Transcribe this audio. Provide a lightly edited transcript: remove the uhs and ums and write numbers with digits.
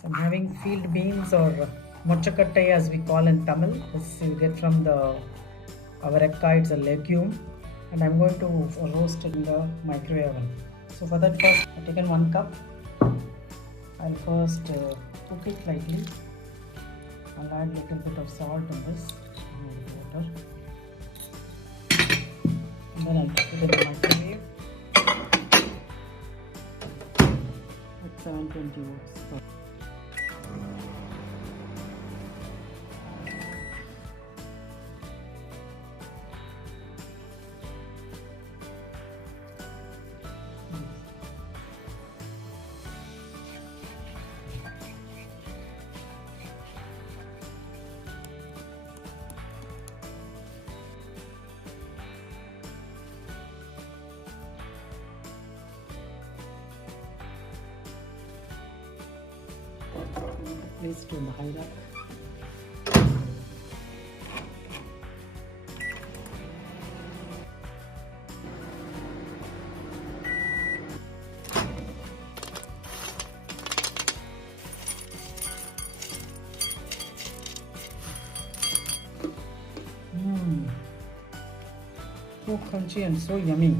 So I'm having field beans or Mochakottai as we call in Tamil. This you get from the avarakkai, it's a legume, and I'm going to roast it in the microwave oven. So for that, first I've taken 1 cup. I'll first cook it lightly. I'll add little bit of salt in this and water, and then I'll put it in the microwave at 720 volts. Place to boil up. So crunchy and so yummy.